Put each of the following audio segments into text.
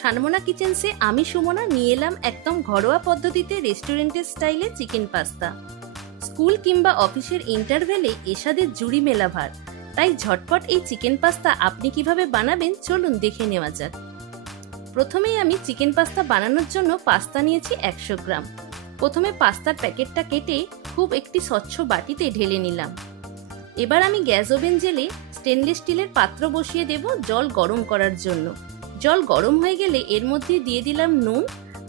সানমোনা কিচেন্সে আমি সুমনা নিয়ে এলাম একদম ঘরোয়া পদ্ধতিতে রেস্টুরেন্টের স্টাইলে চিকেন পাস্তা। স্কুল কিংবা অফিসের ইন্টারভেলে এসাদের জুড়ি মেলা ভার, তাই ঝটপট এই চিকেন পাস্তা আপনি কিভাবে বানাবেন চলুন দেখে নেওয়া যাক। প্রথমেই আমি চিকেন পাস্তা বানানোর জন্য পাস্তা নিয়েছি 100 গ্রাম। প্রথমে পাস্তার প্যাকেটটা কেটে খুব একটি স্বচ্ছ বাটিতে ঢেলে নিলাম। এবার আমি গ্যাস ওভেন জেলে স্টেনলেস স্টিলের পাত্র বসিয়ে দেব জল গরম করার জন্য। জল গরম হয়ে গেলে এর মধ্যে দিয়ে দিলাম নুন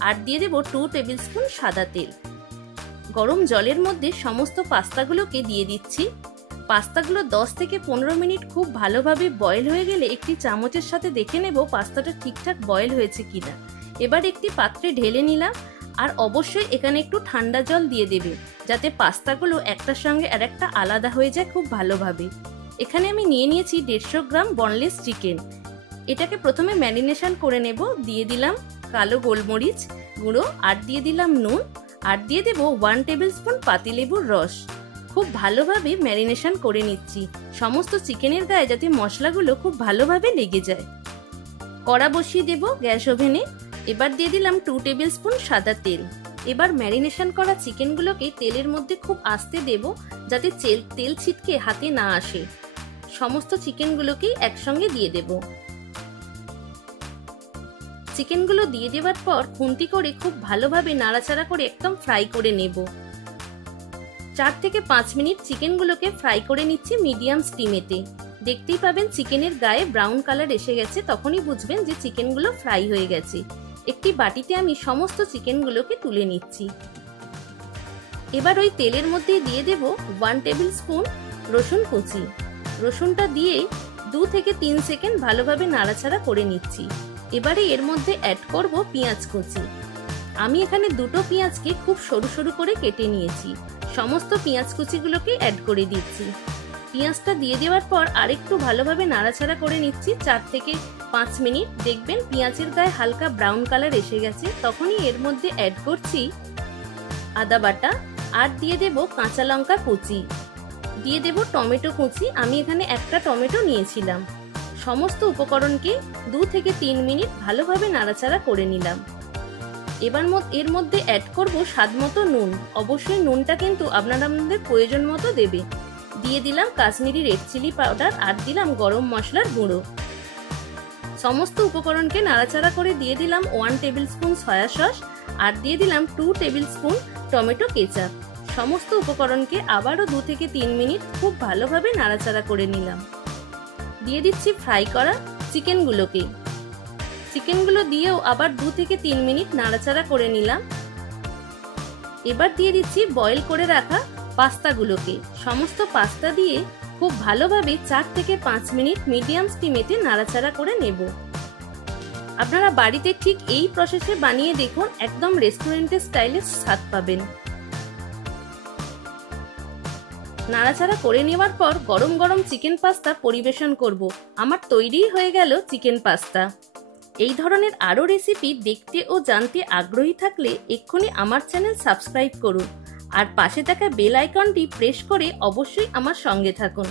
আর দিয়ে দেব 2 টেবিল স্পুন সাদা তেল। গরম জলের মধ্যে সমস্ত পাস্তাগুলোকে দিয়ে দিচ্ছি। পাস্তাগুলো 10 থেকে 15 মিনিট খুব ভালোভাবে বয়েল হয়ে গেলে একটি চামচের সাথে দেখে নেব পাস্তাটা ঠিকঠাক বয়েল হয়েছে কিনা। এবার একটি পাত্রে ঢেলে নিলাম আর অবশ্যই এখানে একটু ঠান্ডা জল দিয়ে দেবে, যাতে পাস্তাগুলো একটার সঙ্গে আর একটা আলাদা হয়ে যায় খুব ভালোভাবে। এখানে আমি নিয়ে নিয়েছি 150 গ্রাম বনলেস চিকেন। এটাকে প্রথমে ম্যারিনেশন করে নেব। দিয়ে দিলাম কালো গোলমরিচ গুঁড়ো আর দিয়ে দিলাম নুন আর দিয়ে দেব 1 টেবিল স্পুন পাতিলেবুর রস। খুব ভালোভাবে ম্যারিনেশন করে নিচ্ছি, সমস্ত চিকেনের গায়ে যাতে মশলাগুলো খুব ভালোভাবে লেগে যায়। কড়া বসিয়ে দেব গ্যাস ওভেনে। এবার দিয়ে দিলাম 2 টেবিল স্পুন সাদা তেল। এবার ম্যারিনেশন করা চিকেনগুলোকে তেলের মধ্যে খুব আস্তে দেব, যাতে তেল ছিটকে হাতে না আসে। সমস্ত চিকেনগুলোকেই একসঙ্গে দিয়ে দেব। চিকেনগুলো দিয়ে দেওয়ার পর খুন্তি করে খুব ভালোভাবে নাড়াচাড়া করে একদম ফ্রাই করে নেব। 4 থেকে 5 মিনিট চিকেনগুলোকে ফ্রাই করে নিচ্ছি মিডিয়াম স্টিমেতে। দেখতেই পাবেন চিকেনের গায়ে ব্রাউন কালার এসে গেছে, তখনই বুঝবেন যে চিকেনগুলো ফ্রাই হয়ে গেছে। একটি বাটিতে আমি সমস্ত চিকেনগুলোকে তুলে নিচ্ছি। এবার ওই তেলের মধ্যে দিয়ে দেব 1 টেবিল স্পুন রসুন কুচি। রসুনটা দিয়ে 2 থেকে 3 সেকেন্ড ভালোভাবে নাড়াচাড়া করে নিচ্ছি। এবারে এর মধ্যে অ্যাড করব পেঁয়াজ কুচি। আমি এখানে 2টো পেঁয়াজকে খুব সরু সরু করে কেটে নিয়েছি। সমস্ত পেঁয়াজ কুচিগুলোকে অ্যাড করে দিচ্ছি। পেঁয়াজটা দিয়ে দেওয়ার পর আরেকটু ভালোভাবে নাড়াচাড়া করে নিচ্ছি 4 থেকে 5 মিনিট। দেখবেন পেঁয়াজের গায়ে হালকা ব্রাউন কালার এসে গেছে, তখনই এর মধ্যে অ্যাড করছি আদা বাটা আর দিয়ে দেব কাঁচা লঙ্কা কুচি, দিয়ে দেব টমেটো কুচি। আমি এখানে একটা টমেটো নিয়েছিলাম। সমস্ত উপকরণকে 2 থেকে 3 মিনিট ভালোভাবে নাড়াচাড়া করে নিলাম। এবার এর মধ্যে অ্যাড করব স্বাদমতো নুন। অবশ্যই নুনটা কিন্তু আপনাদের প্রয়োজন মতো দেবে। দিয়ে দিলাম কাশ্মীরি রেড চিলি পাউডার আর দিলাম গরম মশলার গুঁড়ো। সমস্ত উপকরণকে নাড়াচাড়া করে দিয়ে দিলাম 1 টেবিল স্পুন সয়া সস আর দিয়ে দিলাম 2 টেবিল স্পুন টমেটো কেচাপ। সমস্ত উপকরণকে আবারও 2 থেকে 3 মিনিট খুব ভালোভাবে নাড়াচাড়া করে নিলাম। দিয়ে দিচ্ছি ফ্রাই করা চিকেনগুলোকে। চিকেনগুলো দিয়েও আবার 2 থেকে 3 মিনিট নাড়াচাড়া করে নিলাম। এবার দিয়ে দিচ্ছি বয়েল করে রাখা পাস্তাগুলোকে। সমস্ত পাস্তা দিয়ে খুব ভালোভাবে 4 থেকে 5 মিনিট মিডিয়াম স্টিমেতে নাড়াচাড়া করে নেব। আপনারা বাড়িতে ঠিক এই প্রসেসে বানিয়ে দেখুন, একদম রেস্টুরেন্টের স্টাইলে স্বাদ পাবেন। নাড়াচাড়া করে নেওয়ার পর গরম গরম চিকেন পাস্তা পরিবেশন করব। আমার তৈরি হয়ে গেল চিকেন পাস্তা। এই ধরনের আরও রেসিপি দেখতে ও জানতে আগ্রহী থাকলে এক্ষুনি আমার চ্যানেল সাবস্ক্রাইব করুন আর পাশে থাকা বেল আইকনটি প্রেস করে অবশ্যই আমার সঙ্গে থাকুন।